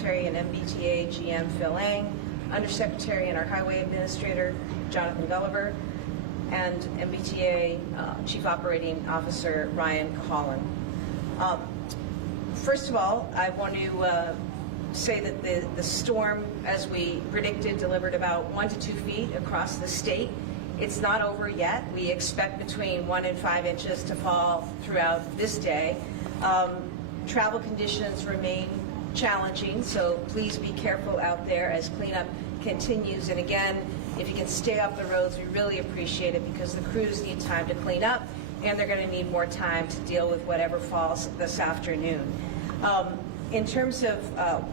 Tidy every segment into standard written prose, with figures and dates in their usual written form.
Secretary and MBTA GM Phil Ang, Undersecretary and our Highway Administrator Jonathan Gulliver, and MBTA Chief Operating Officer Ryan Cahalan. First of all, I want to say that the storm, as we predicted, delivered about 1 to 2 feet across the state. It's not over yet. We expect between 1 and 5 inches to fall throughout this day. Travel conditions remain challenging, so please be careful out there as cleanup continues. And again, if you can stay off the roads, we really appreciate it, because the crews need time to clean up, and they're going to need more time to deal with whatever falls this afternoon. In terms of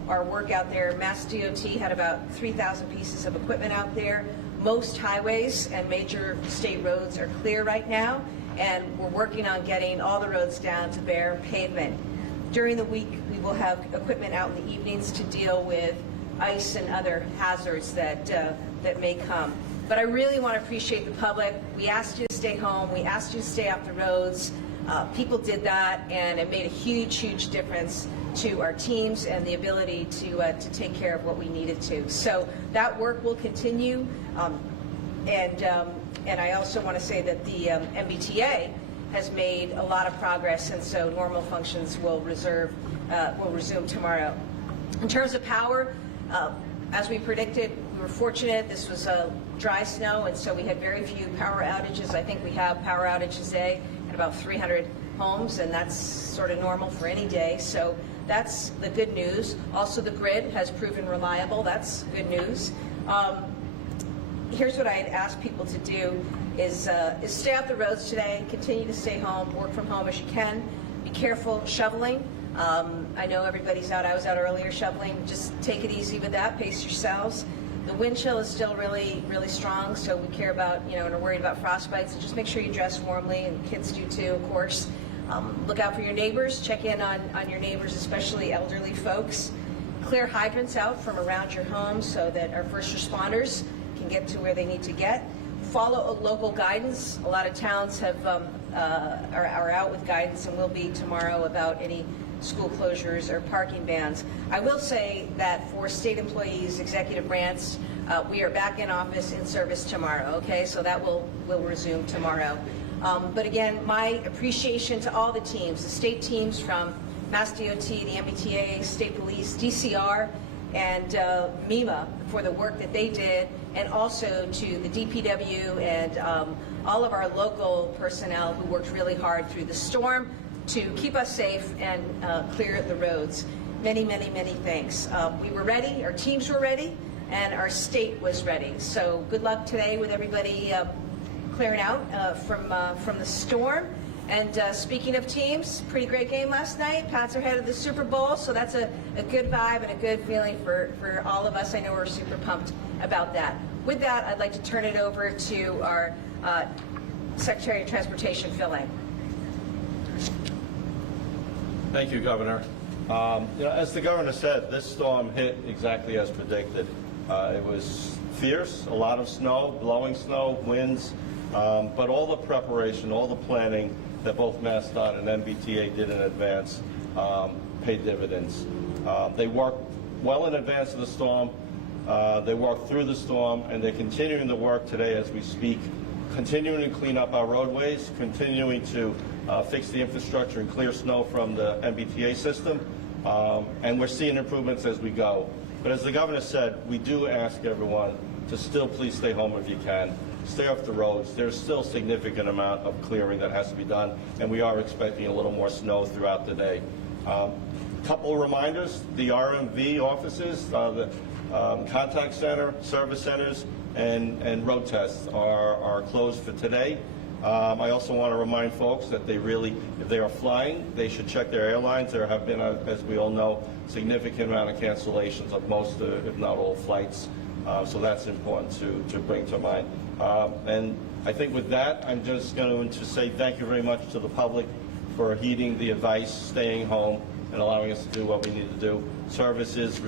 our work out there, Mass DOT had about 3,000 pieces of equipment out there. Most highways and major state roads are clear right now, and we're working on getting all the roads down to bare pavement. During the week, we will have equipment out in the evenings to deal with ice and other hazards that may come. But I really want to appreciate the public. We asked you to stay home. We asked you to stay off the roads. People did that, and it made a huge, huge difference to our teams and the ability to take care of what we needed to. So that work will continue. And I also want to say that the MBTA has made a lot of progress, and so normal functions will resume tomorrow. In terms of power, as we predicted, we were fortunate. This was a dry snow, and so we had very few power outages. I think we have power outages today at about 300 homes, and that's sort of normal for any day. So that's the good news. Also, the grid has proven reliable. That's good news. Here's what I'd ask people to do is stay off the roads today, continue to stay home, work from home as you can. Be careful shoveling. I know everybody's out. I was out earlier shoveling. Just take it easy with that. Pace yourselves. The wind chill is still really, really strong, so we care about, and are worried about frostbite. So just make sure you dress warmly, and kids do too, of course. Look out for your neighbors. Check in on your neighbors, especially elderly folks. Clear hydrants out from around your home so that our first responders can get to where they need to get. Follow local guidance. A lot of towns have are out with guidance, and will be tomorrow, about any school closures or parking bans. I will say that for state employees, executive branch, we are back in office in service tomorrow, okay? So that will resume tomorrow. But again, my appreciation to all the teams, the state teams from Mass DOT, the MBTA, State Police, DCR, and MEMA for the work that they did, and also to the DPW and all of our local personnel who worked really hard through the storm to keep us safe and clear the roads. Many, many, many thanks. We were ready, our teams were ready, and our state was ready. So good luck today with everybody clearing out from the storm. And speaking of teams, pretty great game last night. Pats are headed to the Super Bowl, so that's a good vibe and a good feeling for all of us. I know we're super pumped about that. With that, I'd like to turn it over to our Secretary of Transportation, Phil Ang. Thank you, Governor. As the Governor said, this storm hit exactly as predicted. It was fierce, a lot of snow, blowing snow, winds, but all the preparation, all the planning that both MassDOT and MBTA did in advance paid dividends. They worked well in advance of the storm. They worked through the storm, and they're continuing to work today as we speak, continuing to clean up our roadways, continuing to fix the infrastructure and clear snow from the MBTA system, and we're seeing improvements as we go. But as the Governor said, we do ask everyone to still please stay home if you can. Stay off the roads. There's still a significant amount of clearing that has to be done, and we are expecting a little more snow throughout the day. Couple of reminders: the RMV offices, the contact center, service centers, and road tests are closed for today. I also want to remind folks that if they are flying, they should check their airlines. There have been, as we all know, significant amount of cancellations of most, if not all, flights. So that's important to bring to mind. And I think with that, I'm just going to say thank you very much to the public for heeding the advice, staying home, and allowing us to do what we need to do. Service is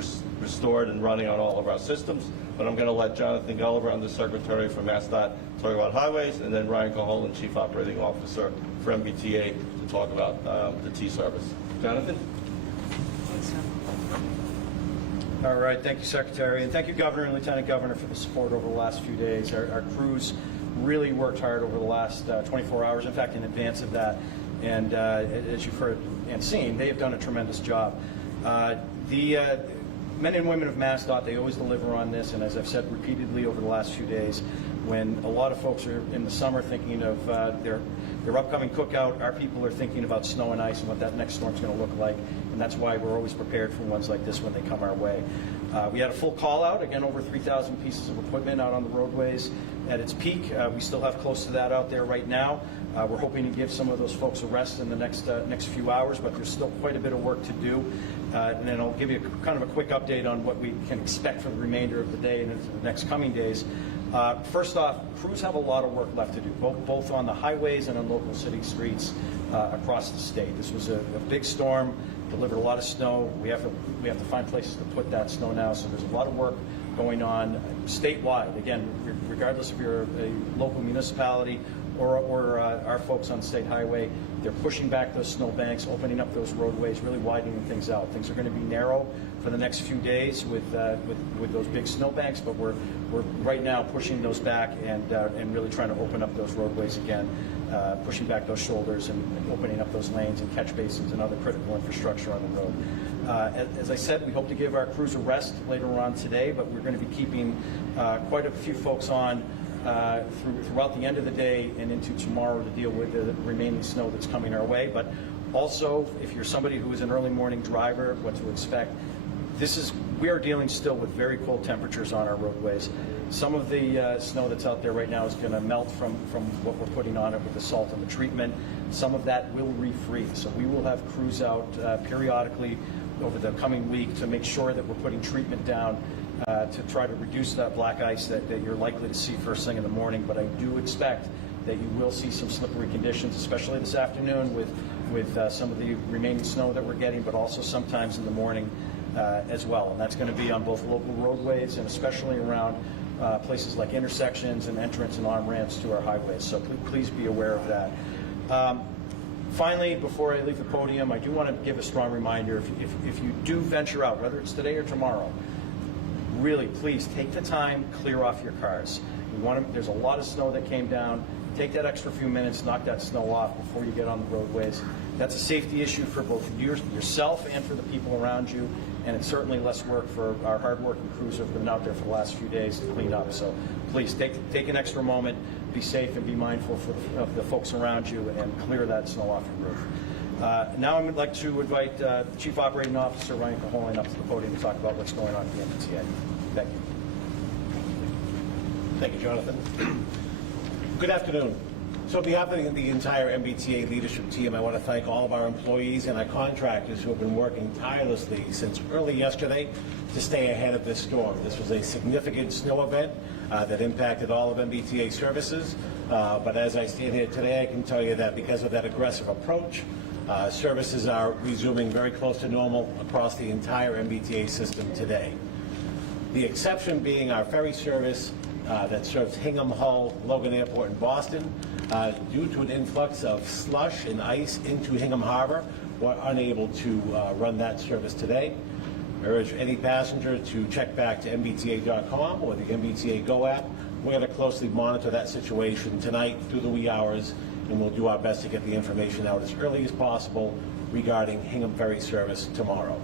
restored and running on all of our systems, but I'm going to let Jonathan Gulliver, Undersecretary for MassDOT, talk about highways, and then Ryan Cahalan, Chief Operating Officer for MBTA, to talk about the T service. Jonathan? All right, thank you, Secretary, and thank you, Governor and Lieutenant Governor, for the support over the last few days. Our crews really worked hard over the last 24 hours, in fact, in advance of that, and as you've heard and seen, they have done a tremendous job. The men and women of MassDOT, they always deliver on this, and as I've said repeatedly over the last few days, when a lot of folks are in the summer thinking of their upcoming cookout, our people are thinking about snow and ice and what that next storm's going to look like, and that's why we're always prepared for ones like this when they come our way. We had a full call out, again, over 3,000 pieces of equipment out on the roadways at its peak. We still have close to that out there right now. We're hoping to give some of those folks a rest in the next few hours, but there's still quite a bit of work to do. And then I'll give you kind of a quick update on what we can expect for the remainder of the day and into the next coming days. First off, crews have a lot of work left to do, both on the highways and on local city streets across the state. This was a big storm, delivered a lot of snow. We have to find places to put that snow now, so there's a lot of work going on statewide. Again, regardless if you're a local municipality or our folks on State Highway, they're pushing back those snow banks, opening up those roadways, really widening things out. Things are going to be narrow for the next few days with those big snow banks, but we're right now pushing those back and really trying to open up those roadways again, pushing back those shoulders and opening up those lanes and catch basins and other critical infrastructure on the road. As I said, we hope to give our crews a rest later on today, but we're going to be keeping quite a few folks on throughout the end of the day and into tomorrow to deal with the remaining snow that's coming our way. But also, if you're somebody who is an early morning driver, what to expect. We are dealing still with very cold temperatures on our roadways. Some of the snow that's out there right now is going to melt from what we're putting on it with the salt and the treatment. Some of that will refreeze. So we will have crews out periodically over the coming week to make sure that we're putting treatment down to try to reduce that black ice that you're likely to see first thing in the morning. But I do expect that you will see some slippery conditions, especially this afternoon with some of the remaining snow that we're getting, but also sometimes in the morning as well. And that's going to be on both local roadways and especially around places like intersections and entrance and on-ramps to our highways. So please be aware of that. Finally, before I leave the podium, I do want to give a strong reminder, if you do venture out, whether it's today or tomorrow, really, please take the time, clear off your cars. There's a lot of snow that came down. Take that extra few minutes, knock that snow off before you get on the roadways. That's a safety issue for both yourself and for the people around you, and it's certainly less work for our hard-working crews who have been out there for the last few days to clean up. So please take an extra moment, be safe and be mindful of the folks around you, and clear that snow off your roof. Now I would like to invite the Chief Operating Officer, Ryan Caholen, up to the podium to talk about what's going on at the MBTA. Thank you. Thank you, Jonathan. Good afternoon. So on behalf of the entire MBTA leadership team, I want to thank all of our employees and our contractors who have been working tirelessly since early yesterday to stay ahead of this storm. This was a significant snow event that impacted all of MBTA services. But as I stand here today, I can tell you that because of that aggressive approach, services are resuming very close to normal across the entire MBTA system today. The exception being our ferry service that serves Hingham, Hull, Logan Airport, and Boston. Due to an influx of slush and ice into Hingham Harbor, we're unable to run that service today. I urge any passenger to check back to mbta.com or the MBTA Go app. We're going to closely monitor that situation tonight through the wee hours, and we'll do our best to get the information out as early as possible regarding Hingham Ferry service tomorrow.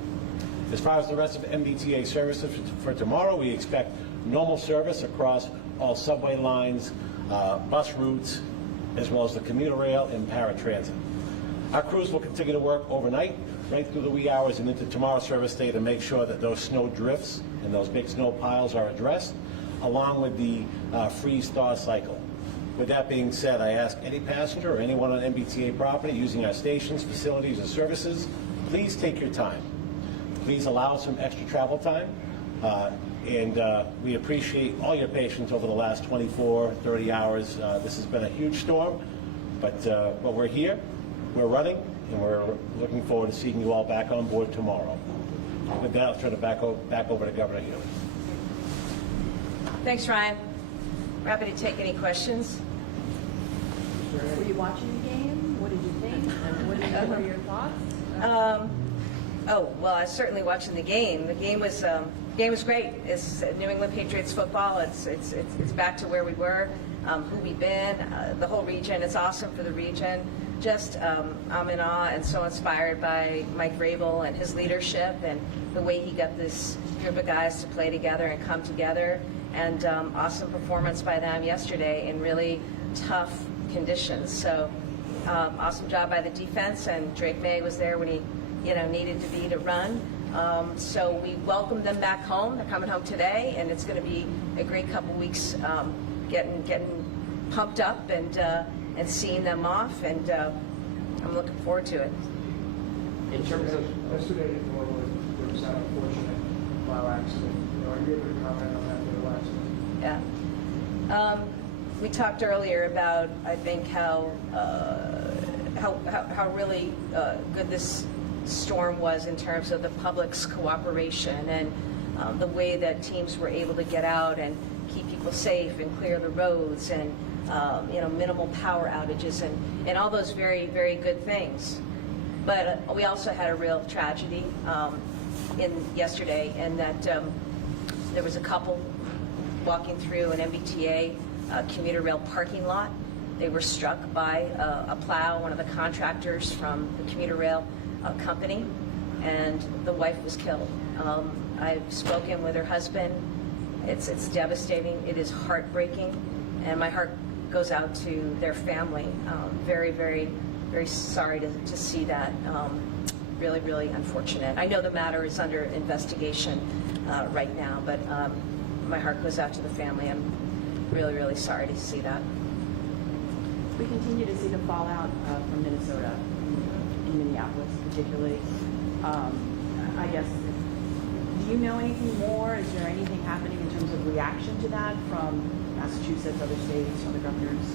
As far as the rest of MBTA services for tomorrow, we expect normal service across all subway lines, bus routes, as well as the commuter rail and paratransit. Our crews will continue to work overnight, right through the wee hours and into tomorrow's service day to make sure that those snow drifts and those big snow piles are addressed, along with the freeze-thaw cycle. With that being said, I ask any passenger or anyone on MBTA property using our stations, facilities, or services, please take your time. Please allow some extra travel time. And we appreciate all your patience over the last 24, 30 hours. This has been a huge storm, but we're here, we're running, and we're looking forward to seeing you all back on board tomorrow. With that, I'll turn it back over to Governor Healey. Thanks, Ryan. We're happy to take any questions. Were you watching the game? What did you think? What are your thoughts? Oh, well, I was certainly watching the game. The game was great. It's New England Patriots football. It's back to where we were, who we've been, the whole region. It's awesome for the region. Just I'm in awe and so inspired by Mike Vrabel and his leadership and the way he got this group of guys to play together and come together. And awesome performance by them yesterday in really tough conditions. So awesome job by the defense, and Drake May was there when he needed to be to run. So we welcome them back home. They're coming home today, and it's going to be a great couple weeks getting pumped up and seeing them off, and I'm looking forward to it. In terms of Yesterday, there was that unfortunate plow accident. Are you able to comment on that little accident? Yeah. We talked earlier about, I think, how really good this storm was in terms of the public's cooperation and the way that teams were able to get out and keep people safe and clear the roads and minimal power outages and all those very, very good things. But we also had a real tragedy yesterday, in that there was a couple walking through an MBTA commuter rail parking lot. They were struck by a plow, one of the contractors from the commuter rail company, and the wife was killed. I've spoken with her husband. It's devastating. It is heartbreaking, and my heart goes out to their family. Very, very, very sorry to see that. Really, really unfortunate. I know the matter is under investigation right now, but my heart goes out to the family. I'm really, really sorry to see that. We continue to see the fallout from Minnesota, in Minneapolis particularly. I guess, do you know anything more? Is there anything happening in terms of reaction to that from Massachusetts, other states, other governors?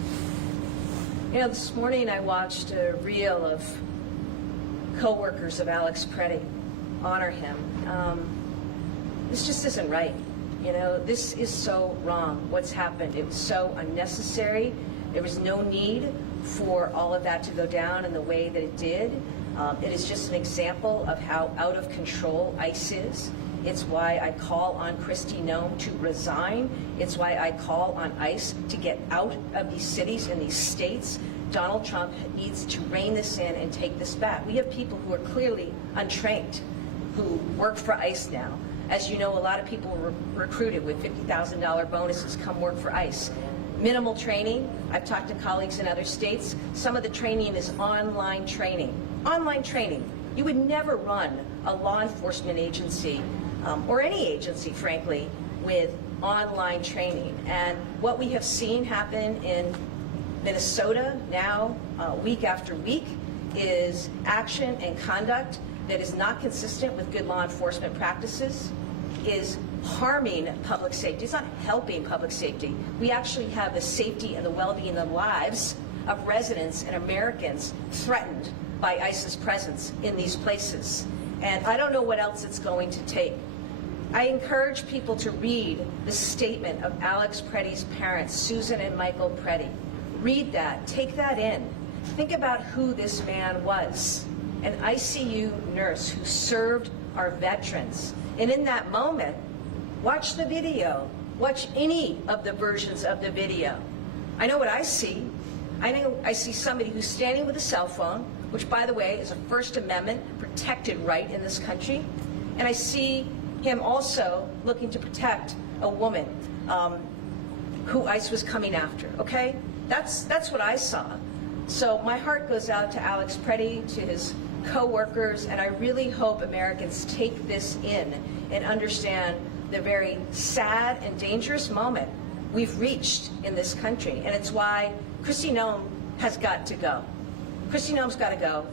This morning I watched a reel of co-workers of Alex Preddy honor him. This just isn't right. This is so wrong, what's happened. It was so unnecessary. There was no need for all of that to go down in the way that it did. It is just an example of how out of control ICE is. It's why I call on Kristi Noem to resign. It's why I call on ICE to get out of these cities and these states. Donald Trump needs to rein this in and take this back. We have people who are clearly untrained who work for ICE now. As you know, a lot of people were recruited with $50,000 bonuses, come work for ICE. Minimal training. I've talked to colleagues in other states. Some of the training is online training. Online training. You would never run a law enforcement agency, or any agency, frankly, with online training. And what we have seen happen in Minnesota now, week after week, is action and conduct that is not consistent with good law enforcement practices, is harming public safety. It's not helping public safety. We actually have the safety and the well-being and the lives of residents and Americans threatened by ICE's presence in these places. And I don't know what else it's going to take. I encourage people to read the statement of Alex Preddy's parents, Susan and Michael Preddy. Read that, take that in. Think about who this man was, an ICU nurse who served our veterans. And in that moment, watch the video. Watch any of the versions of the video. I know what I see. I see somebody who's standing with a cell phone, which, by the way, is a First Amendment protected right in this country. And I see him also looking to protect a woman who ICE was coming after, okay? That's what I saw. So my heart goes out to Alex Preddy, to his co-workers, and I really hope Americans take this in and understand the very sad and dangerous moment we've reached in this country. And it's why Kristi Noem has got to go. Kristi Noem's got to go.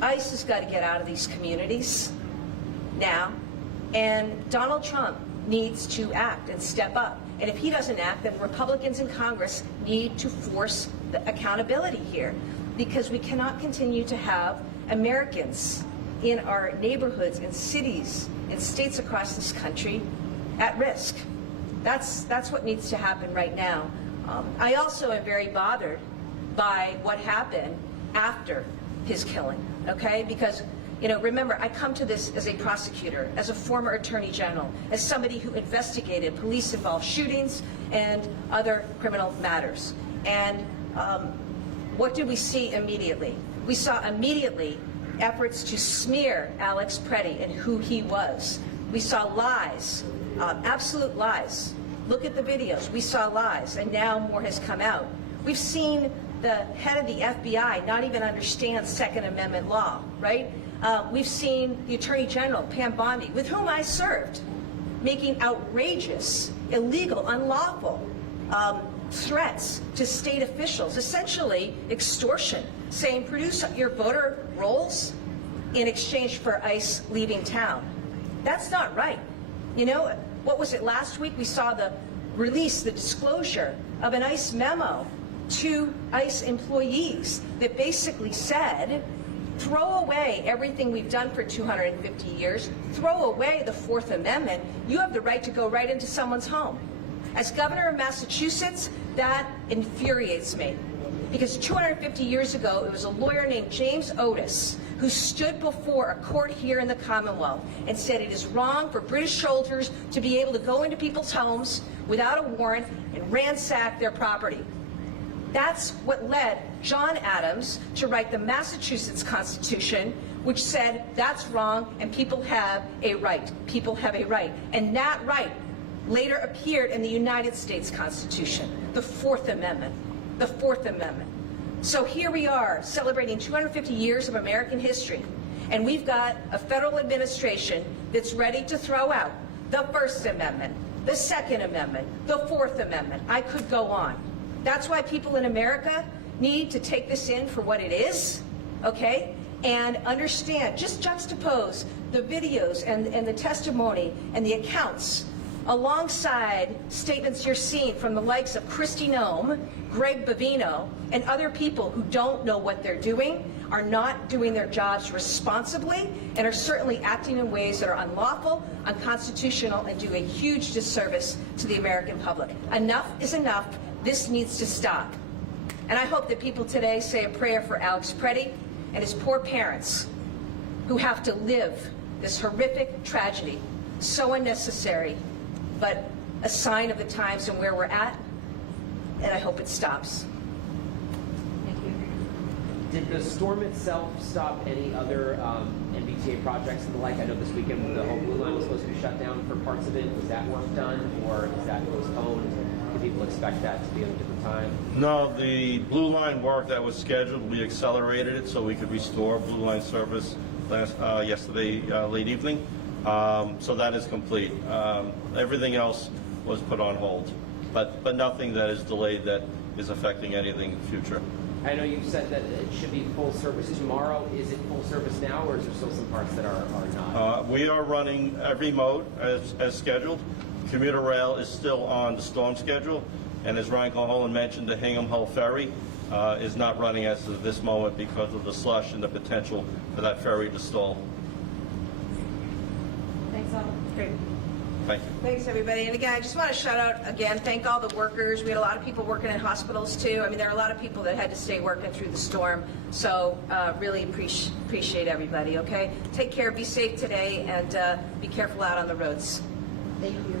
ICE has got to get out of these communities now. And Donald Trump needs to act and step up. And if he doesn't act, then Republicans in Congress need to force the accountability here, because we cannot continue to have Americans in our neighborhoods and cities and states across this country at risk. That's what needs to happen right now. I also am very bothered by what happened after his killing, okay? Because You know, remember, I come to this as a prosecutor, as a former attorney general, as somebody who investigated police-involved shootings and other criminal matters. And what did we see immediately? We saw immediately efforts to smear Alex Preddy and who he was. We saw lies, absolute lies. Look at the videos. We saw lies, and now more has come out. We've seen the head of the FBI not even understand Second Amendment law, right? We've seen the Attorney General, Pam Bondi, with whom I served, making outrageous, illegal, unlawful threats to state officials, essentially extortion, saying produce your voter rolls in exchange for ICE leaving town. That's not right. You know, what was it last week? We saw the release, the disclosure of an ICE memo to ICE employees that basically said, throw away everything we've done for 250 years, throw away the Fourth Amendment. You have the right to go right into someone's home. As governor of Massachusetts, that infuriates me. Because 250 years ago, it was a lawyer named James Otis who stood before a court here in the Commonwealth and said it is wrong for British soldiers to be able to go into people's homes without a warrant and ransack their property. That's what led John Adams to write the Massachusetts Constitution, which said that's wrong and people have a right. People have a right. And that right later appeared in the United States Constitution, the Fourth Amendment. The Fourth Amendment. So here we are celebrating 250 years of American history, and we've got a federal administration that's ready to throw out the First Amendment, the Second Amendment, the Fourth Amendment. I could go on. That's why people in America need to take this in for what it is, okay? And understand, just juxtapose the videos and the testimony and the accounts alongside statements you're seeing from the likes of Kristi Noem, Greg Bavino, and other people who don't know what they're doing, are not doing their jobs responsibly, and are certainly acting in ways that are unlawful, unconstitutional, and do a huge disservice to the American public. Enough is enough. This needs to stop. And I hope that people today say a prayer for Alex Preddy and his poor parents who have to live this horrific tragedy, so unnecessary, but a sign of the times and where we're at, and I hope it stops. Thank you. Did the storm itself stop any other MBTA projects and the like? I know this weekend the whole Blue Line was supposed to be shut down for parts of it. Was that work done, or is that postponed? Do people expect that to be at a different time? No, the Blue Line work that was scheduled, we accelerated it so we could restore Blue Line service yesterday late evening. So that is complete. Everything else was put on hold, but nothing that is delayed that is affecting anything in the future. I know you've said that it should be full service tomorrow. Is it full service now, or is there still some parts that are not? We are running every mode as scheduled. Commuter rail is still on the storm schedule, and as Ryan Coholan mentioned, the Hingham Hull ferry is not running as of this moment because of the slush and the potential for that ferry to stall. Thanks, Autumn. Great. Thank you. Thanks, everybody. And again, I just want to shout out again, thank all the workers. We had a lot of people working in hospitals, too. I mean, there are a lot of people that had to stay working through the storm. So really appreciate everybody, okay? Take care, be safe today, and be careful out on the roads. Thank you.